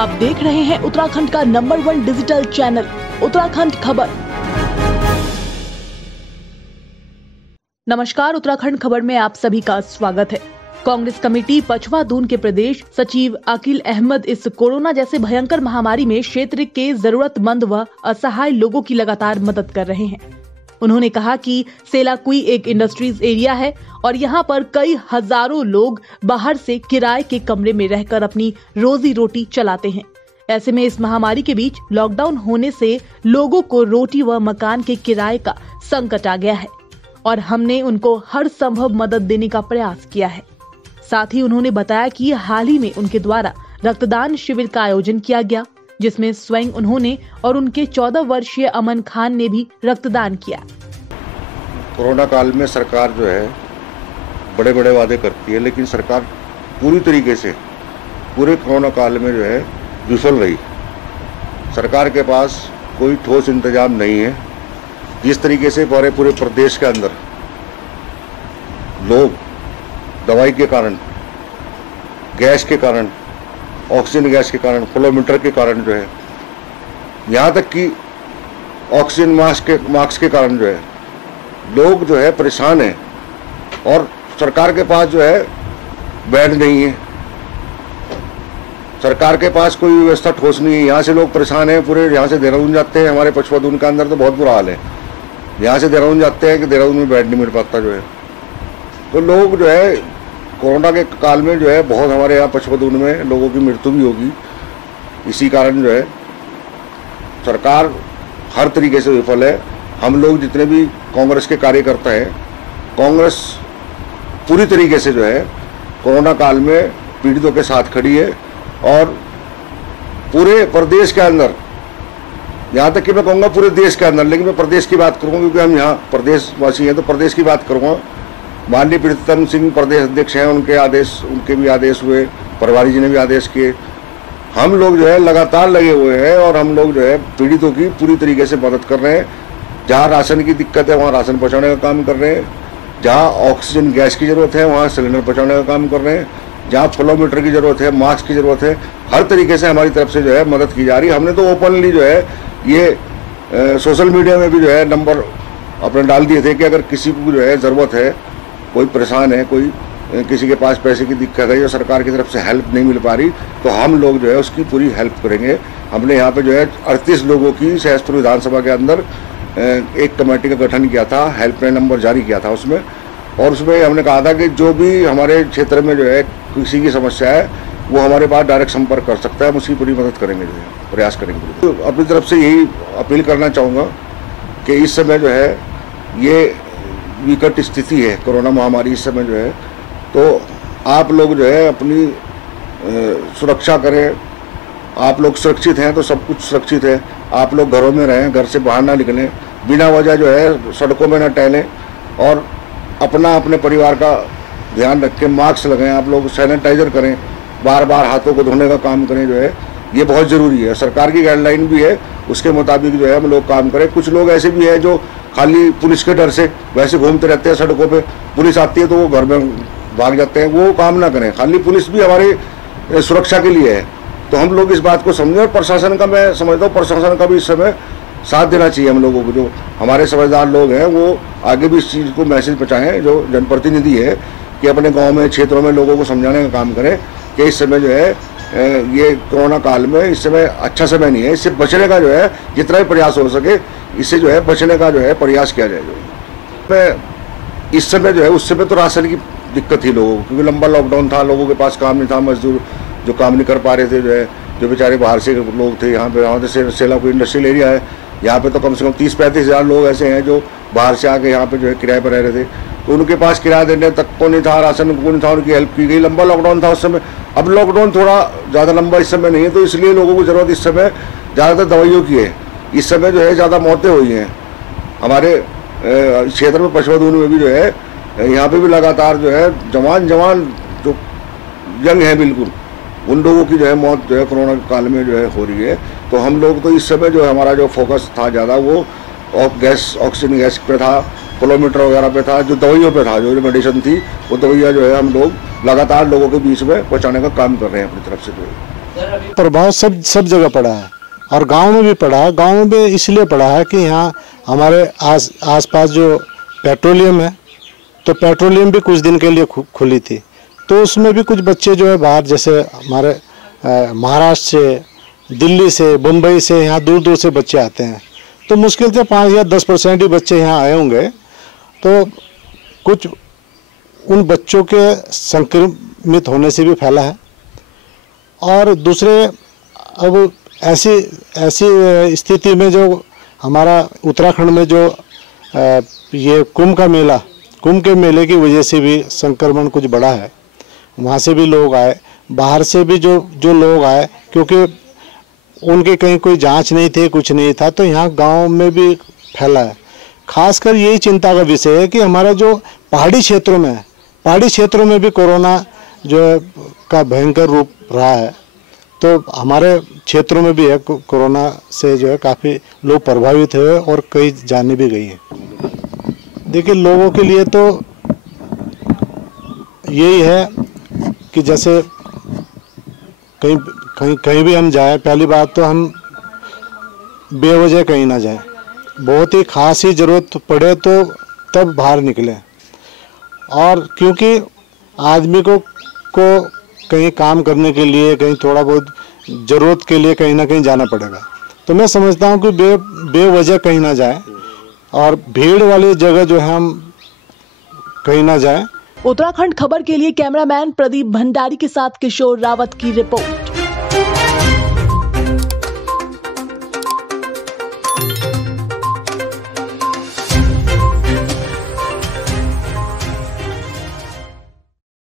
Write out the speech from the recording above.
आप देख रहे हैं उत्तराखंड का नंबर 1 डिजिटल चैनल उत्तराखंड खबर। नमस्कार, उत्तराखंड खबर में आप सभी का स्वागत है। कांग्रेस कमेटी पचवा दून के प्रदेश सचिव अकील अहमद इस कोरोना जैसे भयंकर महामारी में क्षेत्र के जरूरतमंद व असहाय लोगों की लगातार मदद कर रहे हैं। उन्होंने कहा कि सेलाकुई एक इंडस्ट्रीज एरिया है और यहाँ पर कई हजारों लोग बाहर से किराए के कमरे में रहकर अपनी रोजी रोटी चलाते हैं। ऐसे में इस महामारी के बीच लॉकडाउन होने से लोगों को रोटी व मकान के किराए का संकट आ गया है और हमने उनको हर संभव मदद देने का प्रयास किया है। साथ ही उन्होंने बताया कि हाल ही में उनके द्वारा रक्तदान शिविर का आयोजन किया गया, जिसमें स्वयं उन्होंने और उनके 14 वर्षीय अमन खान ने भी रक्तदान किया। कोरोना काल में सरकार जो है बड़े बड़े वादे करती है, लेकिन सरकार पूरी तरीके से पूरे कोरोना काल में जो है विफल रही। सरकार के पास कोई ठोस इंतजाम नहीं है। जिस तरीके से पूरे प्रदेश के अंदर लोग दवाई के कारण, गैस के कारण, ऑक्सीजन गैस के कारण, फ्लोमीटर के कारण जो है, यहाँ तक कि ऑक्सीजन मास्क के कारण जो है लोग जो है परेशान हैं और सरकार के पास जो है बेड नहीं है, सरकार के पास कोई व्यवस्था ठोस नहीं है। यहाँ से लोग परेशान हैं, पूरे यहाँ से देहरादून जाते हैं। हमारे पचवा दून के अंदर तो बहुत बुरा हाल है। यहाँ से देहरादून जाते हैं कि देहरादून में बेड नहीं मिल पाता जो है। तो लोग जो है कोरोना के काल में जो है बहुत हमारे यहाँ पचवा दून में लोगों की मृत्यु भी होगी। इसी कारण जो है सरकार हर तरीके से विफल है। हम लोग जितने भी कांग्रेस के कार्यकर्ता हैं, कांग्रेस पूरी तरीके से जो है कोरोना काल में पीड़ितों के साथ खड़ी है और पूरे प्रदेश के अंदर, यहाँ तक कि मैं कहूँगा पूरे देश के अंदर, लेकिन मैं प्रदेश की बात करूँगा क्योंकि हम यहाँ प्रदेशवासी हैं, तो प्रदेश की बात करूँगा। माननीय प्रीतम सिंह प्रदेश अध्यक्ष हैं, उनके भी आदेश हुए, प्रभारी जी ने भी आदेश किए। हम लोग जो है लगातार लगे हुए हैं और हम लोग जो है पीड़ितों की पूरी तरीके से मदद कर रहे हैं। जहाँ राशन की दिक्कत है वहाँ राशन पहुँचाने का काम कर रहे हैं, जहाँ ऑक्सीजन गैस की ज़रूरत है वहाँ सिलेंडर पहुँचाने का काम कर रहे हैं, जहाँ फ्लोमीटर की ज़रूरत है, मास्क की ज़रूरत है, हर तरीके से हमारी तरफ से जो है मदद की जा रही है। हमने तो ओपनली जो है ये सोशल मीडिया में भी जो है नंबर अपने डाल दिए थे कि अगर किसी को जो है ज़रूरत है, कोई परेशान है, कोई किसी के पास पैसे की दिक्कत है, जो सरकार की तरफ से हेल्प नहीं मिल पा रही, तो हम लोग जो है उसकी पूरी हेल्प करेंगे। हमने यहाँ पे जो है 38 लोगों की सहसपुर विधानसभा के अंदर एक कमेटी का गठन किया था, हेल्पलाइन नंबर जारी किया था उसमें, और उसमें हमने कहा था कि जो भी हमारे क्षेत्र में जो है किसी की समस्या है वो हमारे पास डायरेक्ट संपर्क कर सकता है, हम उसकी पूरी मदद करेंगे, जो है प्रयास करेंगे। तो अपनी तरफ से यही अपील करना चाहूँगा कि इस समय जो है ये विकट स्थिति है, कोरोना महामारी इस समय जो है, तो आप लोग जो है अपनी सुरक्षा करें। आप लोग सुरक्षित हैं तो सब कुछ सुरक्षित है। आप लोग घरों में रहें, घर से बाहर ना निकलें, बिना वजह जो है सड़कों में ना टहलें और अपने परिवार का ध्यान रखें। मास्क लगाएं, आप लोग सैनिटाइजर करें, बार बार हाथों को धोने का काम करें, जो है ये बहुत ज़रूरी है। सरकार की गाइडलाइन भी है, उसके मुताबिक जो है हम लोग काम करें। कुछ लोग ऐसे भी हैं जो खाली पुलिस के डर से वैसे घूमते रहते हैं सड़कों पे, पुलिस आती है तो वो घर में भाग जाते हैं। वो काम ना करें, खाली पुलिस भी हमारी सुरक्षा के लिए है। तो हम लोग इस बात को समझें और प्रशासन का, मैं समझता हूँ प्रशासन का भी इस समय साथ देना चाहिए। हम लोगों को, जो हमारे समझदार लोग हैं, वो आगे भी इस चीज़ को मैसेज पहुँचाएँ, जो जनप्रतिनिधि है, कि अपने गाँव में, क्षेत्रों में लोगों को समझाने का काम करें कि इस समय जो है ये कोरोना काल में इस समय अच्छा समय नहीं है। इससे बचने का जो है जितना भी प्रयास हो सके, इससे जो है बचने का जो है प्रयास किया जाए। जो इस समय जो है, उस समय तो राशन की दिक्कत थी लोगों को, क्योंकि लंबा लॉकडाउन था, लोगों के पास काम नहीं था, मजदूर जो काम नहीं कर पा रहे थे, जो है जो बेचारे बाहर से लोग थे। यहाँ पे सेलाकुई इंडस्ट्रियल एरिया है, यहाँ पे तो कम से कम 30-35 हज़ार लोग ऐसे हैं जो बाहर से आके यहाँ पे जो है किराए पर रह रहे थे, तो उनके पास किराया देने तक को नहीं था, राशन को नहीं था, उनकी हेल्प की गई। लंबा लॉकडाउन था उस समय। अब लॉकडाउन थोड़ा ज़्यादा लंबा इस समय नहीं है, तो इसलिए लोगों को ज़रूरत इस समय ज़्यादातर दवाइयों की है। इस समय जो है ज़्यादा मौतें हुई हैं हमारे क्षेत्र में, पचवा दून में भी जो है, यहाँ पे भी लगातार जो है जवान जो यंग है बिल्कुल, उन लोगों की जो है मौत जो है कोरोना काल में जो है हो रही है। तो हम लोग तो इस समय जो है हमारा जो फोकस था ज़्यादा वो ऑक्सीजन गैस पे था, फ्लोमीटर वगैरह पे था, जो दवाइयों पे था, जो मेडिसिन थी, वो दवाइयाँ जो है हम लोग लगातार लोगों के बीच में पहुँचाने का काम कर रहे हैं अपनी तरफ से। जो है प्रभाव सब जगह पड़ा है और गांव में भी पड़ा है। गांव में भी इसलिए पड़ा है कि यहाँ हमारे आसपास जो पेट्रोलियम है, तो पेट्रोलियम भी कुछ दिन के लिए खुली थी, तो उसमें भी कुछ बच्चे जो है बाहर, जैसे हमारे महाराष्ट्र से, दिल्ली से, मुंबई से, यहाँ दूर दूर से बच्चे आते हैं। तो मुश्किल से 5 या 10% ही बच्चे यहाँ आए होंगे। तो कुछ उन बच्चों के संक्रमित होने से भी फैला है। और दूसरे, अब ऐसी स्थिति में जो हमारा उत्तराखंड में जो ये कुंभ के मेले की वजह से भी संक्रमण कुछ बढ़ा है। वहाँ से भी लोग आए, बाहर से भी जो लोग आए, क्योंकि उनके कहीं कोई जांच नहीं थे, कुछ नहीं था, तो यहाँ गांव में भी फैला है। खासकर यही चिंता का विषय है कि हमारा जो पहाड़ी क्षेत्रों में भी कोरोना जो है का भयंकर रूप रहा है। तो हमारे क्षेत्रों में भी है, कोरोना से जो है काफ़ी लोग प्रभावित हुए और कई जाने भी गई हैं। देखिए, लोगों के लिए तो यही है कि जैसे कहीं भी हम जाएं, पहली बात तो हम बेवजह कहीं ना जाएं। बहुत ही खास ही ज़रूरत पड़े तो तब बाहर निकलें। और क्योंकि आदमी को कहीं काम करने के लिए, कहीं थोड़ा बहुत ज़रूरत के लिए कहीं ना कहीं जाना पड़ेगा, तो मैं समझता हूँ कि बेवजह कहीं ना जाएं और भीड़ वाली जगह जो है हम कहीं ना जाएं। उत्तराखंड खबर के लिए कैमरामैन प्रदीप भंडारी के साथ किशोर रावत की रिपोर्ट।